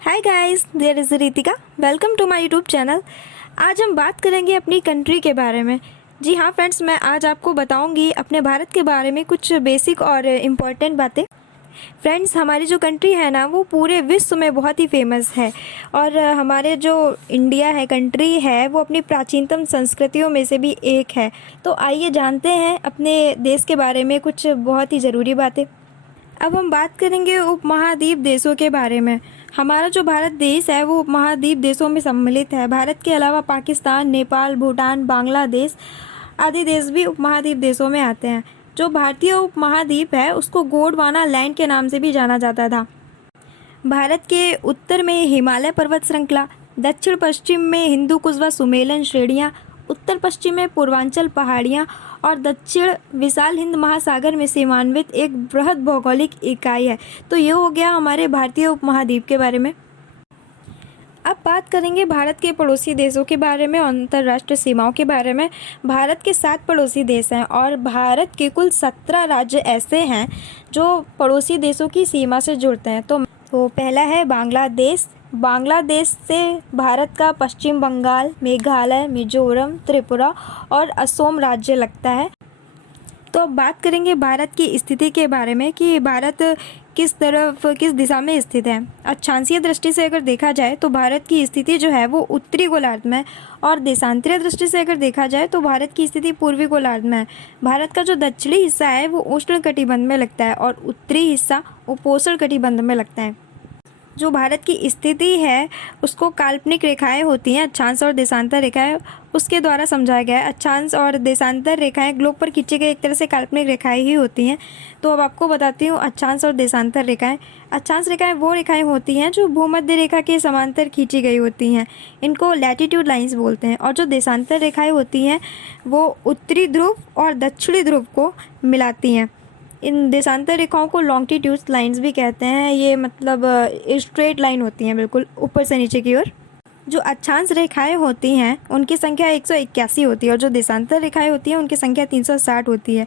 Hi guys, there is Ritika. Welcome to my YouTube channel. आज हम बात करेंगे अपनी कंट्री के बारे में। जी हाँ फ्रेंड्स, मैं आज आपको बताऊंगी अपने भारत के बारे में कुछ बेसिक और इम्पॉर्टेंट बातें। फ्रेंड्स, हमारी जो कंट्री है ना, वो पूरे विश्व में बहुत ही फेमस है। और हमारे जो इंडिया है, कंट्री है, वो अपनी प्राचीनतम संस्कृतियों में से भी एक है। तो आइए जानते हैं अपने देश के बारे में कुछ बहुत ही ज़रूरी बातें। अब हम बात करेंगे उपमहाद्वीप देशों के बारे में। हमारा जो भारत देश है वो उपमहाद्वीप देशों में सम्मिलित है। भारत के अलावा पाकिस्तान, नेपाल, भूटान, बांग्लादेश आदि देश भी उपमहाद्वीप देशों में आते हैं। जो भारतीय उपमहाद्वीप है उसको गोंडवाना लैंड के नाम से भी जाना जाता था। भारत के उत्तर में हिमालय पर्वत श्रृंखला, दक्षिण पश्चिम में हिंदू कुश व सुमेलन श्रेणियाँ, उत्तर पश्चिम में पूर्वांचल पहाड़ियाँ और दक्षिण विशाल हिंद महासागर में सीमान्वित एक बृहद भौगोलिक इकाई है। तो ये हो गया हमारे भारतीय उपमहाद्वीप के बारे में। अब बात करेंगे भारत के पड़ोसी देशों के बारे में, अंतर्राष्ट्रीय सीमाओं के बारे में। भारत के 7 पड़ोसी देश हैं और भारत के कुल 17 राज्य ऐसे हैं जो पड़ोसी देशों की सीमा से जुड़ते हैं। तो पहला है बांग्लादेश। बांग्लादेश से भारत का पश्चिम बंगाल, मेघालय, मिजोरम, त्रिपुरा और असम राज्य लगता है। तो अब बात करेंगे भारत की स्थिति के बारे में कि भारत किस दिशा में स्थित है। अक्षांशीय दृष्टि से अगर देखा जाए तो भारत की स्थिति जो है वो उत्तरी गोलार्ध में, और देशांतरीय दृष्टि से अगर देखा जाए तो भारत की स्थिति पूर्वी गोलार्ध में है। भारत का जो दक्षिणी हिस्सा है वो उष्ण कटिबंध में लगता है और उत्तरी हिस्सा उपोष्ण कटिबंध में लगता है। जो भारत की स्थिति है उसको काल्पनिक रेखाएं होती हैं, अक्षांश और देशांतर रेखाएं, उसके द्वारा समझाया गया है। अक्षांश और देशांतर रेखाएं ग्लोब पर खींची गई एक तरह से काल्पनिक रेखाएं ही होती हैं। तो अब आपको बताती हूँ अक्षांश और देशांतर रेखाएं। अक्षांश रेखाएं वो रेखाएं होती हैं जो भूमध्य रेखा के समांतर खींची गई होती हैं, इनको लैटिट्यूड लाइंस बोलते हैं। और जो देशांतर रेखाएँ होती हैं वो उत्तरी ध्रुव और दक्षिणी ध्रुव को मिलाती हैं। इन देशांतर रेखाओं को लॉन्गिट्यूड्स लाइंस भी कहते हैं। ये मतलब स्ट्रेट लाइन होती हैं, बिल्कुल ऊपर से नीचे की ओर। जो अक्षांश रेखाएं होती हैं उनकी संख्या 181 होती है और जो देशांतर रेखाएं होती हैं उनकी संख्या 360 होती है।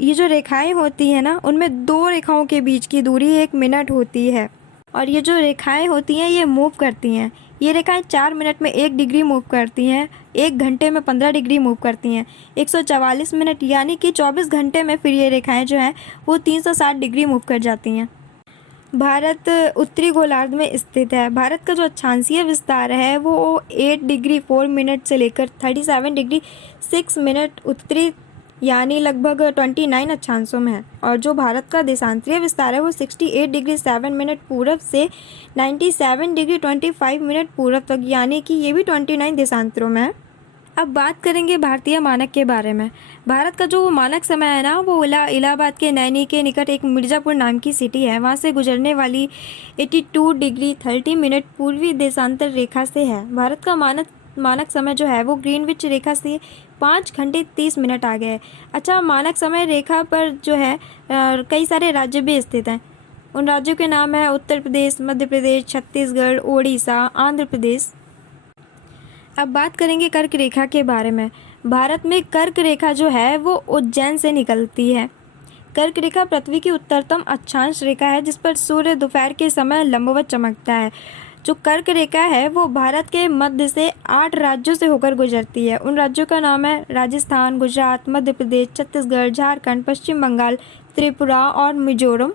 ये जो रेखाएं होती हैं ना, उनमें 2 रेखाओं के बीच की दूरी 1 मिनट होती है। और ये जो रेखाएं होती हैं ये मूव करती हैं। ये रेखाएं 4 मिनट में 1 डिग्री मूव करती हैं, 1 घंटे में 15 डिग्री मूव करती हैं, 144 मिनट यानी कि 24 घंटे में फिर ये रेखाएं जो हैं वो 360 डिग्री मूव कर जाती हैं। भारत उत्तरी गोलार्ध में स्थित है। भारत का जो अक्षांशीय विस्तार है वो 8 डिग्री 4 मिनट से लेकर 37 डिग्री 6 मिनट उत्तरी यानी लगभग 29 अक्षांशों में है। और जो भारत का देशांतरीय विस्तार है वो 68 डिग्री 7 मिनट पूरब से 97 डिग्री 25 मिनट पूरब तक, यानी कि ये भी 29 देशांतरों में है। अब बात करेंगे भारतीय मानक के बारे में। भारत का जो मानक समय है ना, वो इलाहाबाद के नैनी के निकट एक मिर्ज़ापुर नाम की सिटी है, वहाँ से गुजरने वाली 82 डिग्री 30 मिनट पूर्वी देशांतर रेखा से है। भारत का मानक समय जो है वो ग्रीनविच रेखा से 5 घंटे 30 मिनट आगे है। अच्छा, मानक समय रेखा पर जो है कई सारे राज्य भी स्थित हैं। उन राज्यों के नाम है उत्तर प्रदेश, मध्य प्रदेश, छत्तीसगढ़, ओडिशा, आंध्र प्रदेश। अब बात करेंगे कर्क रेखा के बारे में। भारत में कर्क रेखा जो है वो उज्जैन से निकलती है। कर्क रेखा पृथ्वी की उत्तरतम अक्षांश रेखा है जिस पर सूर्य दोपहर के समय लंबवत चमकता है। जो कर्क रेखा है वो भारत के मध्य से 8 राज्यों से होकर गुजरती है। उन राज्यों का नाम है राजस्थान, गुजरात, मध्य प्रदेश, छत्तीसगढ़, झारखंड, पश्चिम बंगाल, त्रिपुरा और मिजोरम।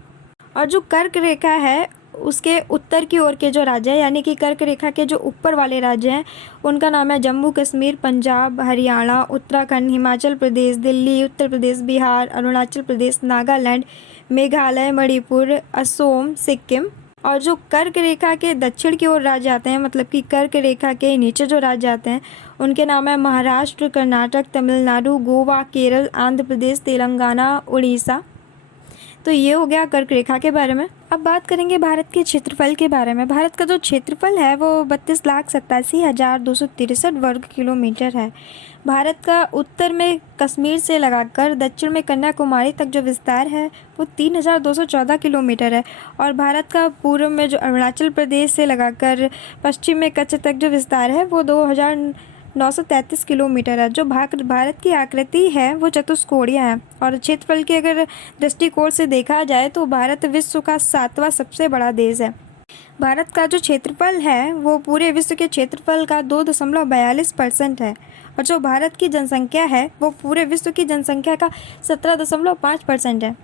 और जो कर्क रेखा है उसके उत्तर की ओर के जो राज्य हैं, यानी कि कर्क रेखा के जो ऊपर वाले राज्य हैं, उनका नाम है जम्मू कश्मीर, पंजाब, हरियाणा, उत्तराखंड, हिमाचल प्रदेश, दिल्ली, उत्तर प्रदेश, बिहार, अरुणाचल प्रदेश, नागालैंड, मेघालय, मणिपुर, असम, सिक्किम। और जो कर्क रेखा के दक्षिण की ओर राज्य आते हैं, मतलब कि कर्क रेखा के नीचे जो राज्य आते हैं, उनके नाम है महाराष्ट्र, कर्नाटक, तमिलनाडु, गोवा, केरल, आंध्र प्रदेश, तेलंगाना, उड़ीसा। तो ये हो गया कर्क रेखा के बारे में। अब बात करेंगे भारत के क्षेत्रफल के बारे में। भारत का जो क्षेत्रफल है वो 32,87,263 वर्ग किलोमीटर है। भारत का उत्तर में कश्मीर से लगाकर दक्षिण में कन्याकुमारी तक जो विस्तार है वो 3,214 किलोमीटर है। और भारत का पूर्व में जो अरुणाचल प्रदेश से लगाकर पश्चिम में कच्छ तक जो विस्तार है वो 2,933 किलोमीटर है। जो भारत की आकृति है वो चतुष्कोणीय है। और क्षेत्रफल के अगर दृष्टिकोण से देखा जाए तो भारत विश्व का 7वां सबसे बड़ा देश है। भारत का जो क्षेत्रफल है वो पूरे विश्व के क्षेत्रफल का 2.42% है और जो भारत की जनसंख्या है वो पूरे विश्व की जनसंख्या का 17.5% है।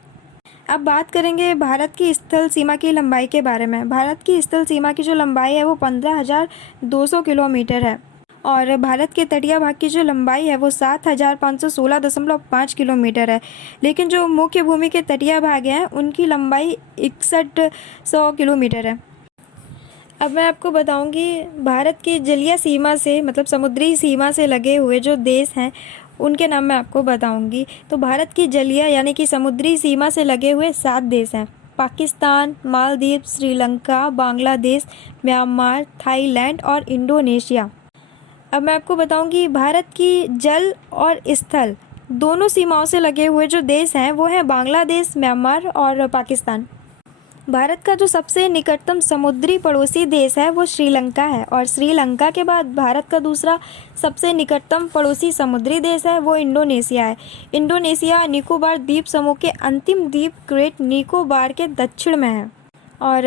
अब बात करेंगे भारत की स्थल सीमा की लंबाई के बारे में। भारत की स्थल सीमा की जो लंबाई है वो 15,200 किलोमीटर है और भारत के तटीय भाग की जो लंबाई है वो 7,516.5 किलोमीटर है। लेकिन जो मुख्य भूमि के तटीय भाग हैं उनकी लंबाई 6100 किलोमीटर है। अब मैं आपको बताऊंगी भारत की जलीय सीमा से मतलब समुद्री सीमा से लगे हुए जो देश हैं उनके नाम मैं आपको बताऊंगी। तो भारत की जलीय यानी कि समुद्री सीमा से लगे हुए 7 देश हैं: पाकिस्तान, मालदीव, श्रीलंका, बांग्लादेश, म्यांमार, थाईलैंड और इंडोनेशिया। अब मैं आपको बताऊंगी भारत की जल और स्थल दोनों सीमाओं से लगे हुए जो देश हैं वो हैं बांग्लादेश, म्यांमार और पाकिस्तान। भारत का जो सबसे निकटतम समुद्री पड़ोसी देश है वो श्रीलंका है और श्रीलंका के बाद भारत का दूसरा सबसे निकटतम पड़ोसी समुद्री देश है वो इंडोनेशिया है। इंडोनेशिया निकोबार द्वीप समूह के अंतिम द्वीप ग्रेट निकोबार के दक्षिण में है और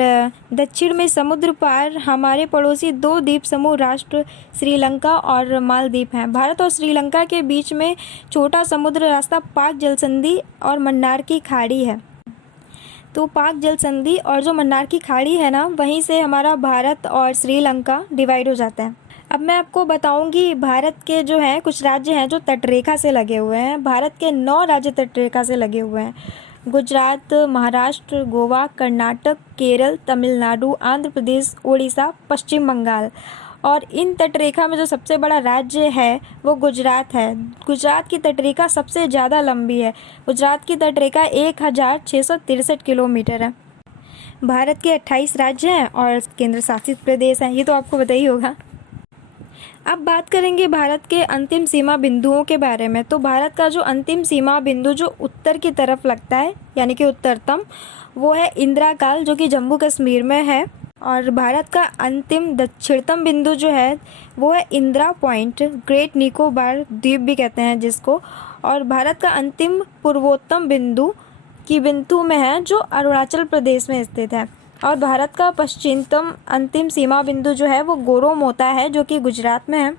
दक्षिण में समुद्र पार हमारे पड़ोसी 2 द्वीप समूह राष्ट्र श्रीलंका और मालदीव हैं। भारत और श्रीलंका के बीच में छोटा समुद्र रास्ता पाक जल संधि और मन्नार की खाड़ी है। तो पाक जल संधि और जो मन्नार की खाड़ी है ना, वहीं से हमारा भारत और श्रीलंका डिवाइड हो जाता है। अब मैं आपको बताऊंगी भारत के जो हैं कुछ राज्य हैं जो तटरेखा से लगे हुए हैं। भारत के 9 राज्य तटरेखा से लगे हुए हैं: गुजरात, महाराष्ट्र, गोवा, कर्नाटक, केरल, तमिलनाडु, आंध्र प्रदेश, उड़ीसा, पश्चिम बंगाल। और इन तटरेखा में जो सबसे बड़ा राज्य है वो गुजरात है। गुजरात की तटरेखा सबसे ज़्यादा लंबी है। गुजरात की तटरेखा 1663 किलोमीटर है। भारत के 28 राज्य हैं और केंद्र शासित प्रदेश हैं, ये तो आपको पता ही होगा। अब बात करेंगे भारत के अंतिम सीमा बिंदुओं के बारे में। तो भारत का जो अंतिम सीमा बिंदु जो उत्तर की तरफ लगता है यानी कि उत्तरतम, वो है इंदिरा काल जो कि जम्मू कश्मीर में है। और भारत का अंतिम दक्षिणतम बिंदु जो है वो है इंदिरा पॉइंट, ग्रेट निकोबार द्वीप भी कहते हैं जिसको। और भारत का अंतिम पूर्वोत्तम बिंदु की बिंदु में है जो अरुणाचल प्रदेश में स्थित है। और भारत का पश्चिमतम अंतिम सीमा बिंदु जो है वो गोरोमोता है जो कि गुजरात में है।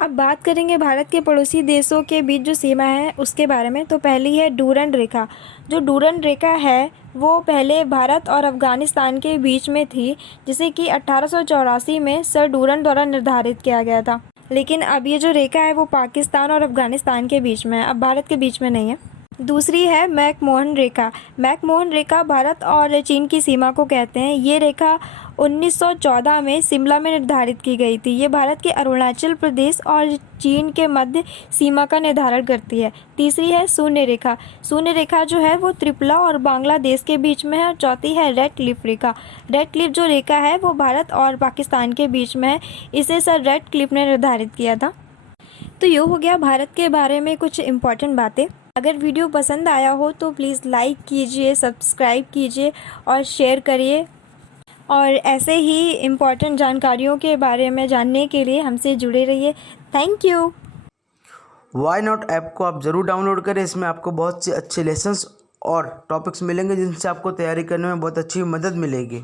अब बात करेंगे भारत के पड़ोसी देशों के बीच जो सीमा है उसके बारे में। तो पहली है डूरंड रेखा। जो डूरंड रेखा है वो पहले भारत और अफ़गानिस्तान के बीच में थी, जिसे कि 1884 में सर डूरंड द्वारा निर्धारित किया गया था। लेकिन अब ये जो रेखा है वो पाकिस्तान और अफ़गानिस्तान के बीच में है, अब भारत के बीच में नहीं है। दूसरी है मैकमोहन रेखा। मैकमोहन रेखा भारत और चीन की सीमा को कहते हैं। ये रेखा 1914 में शिमला में निर्धारित की गई थी। ये भारत के अरुणाचल प्रदेश और चीन के मध्य सीमा का निर्धारण करती है। तीसरी है शून्य रेखा। शून्य रेखा जो है वो त्रिपुरा और बांग्लादेश के बीच में है। और चौथी है रेड क्लिफ रेखा। रेड क्लिफ जो रेखा है वो भारत और पाकिस्तान के बीच में है। इसे सर रेड क्लिफ ने निर्धारित किया था। तो ये हो गया भारत के बारे में कुछ इम्पोर्टेंट बातें। अगर वीडियो पसंद आया हो तो प्लीज़ लाइक कीजिए, सब्सक्राइब कीजिए और शेयर करिए। और ऐसे ही इम्पोर्टेंट जानकारियों के बारे में जानने के लिए हमसे जुड़े रहिए। Thank you. Why not app को आप ज़रूर डाउनलोड करें। इसमें आपको बहुत से अच्छे लेसन्स और टॉपिक्स मिलेंगे जिनसे आपको तैयारी करने में बहुत अच्छी मदद मिलेगी।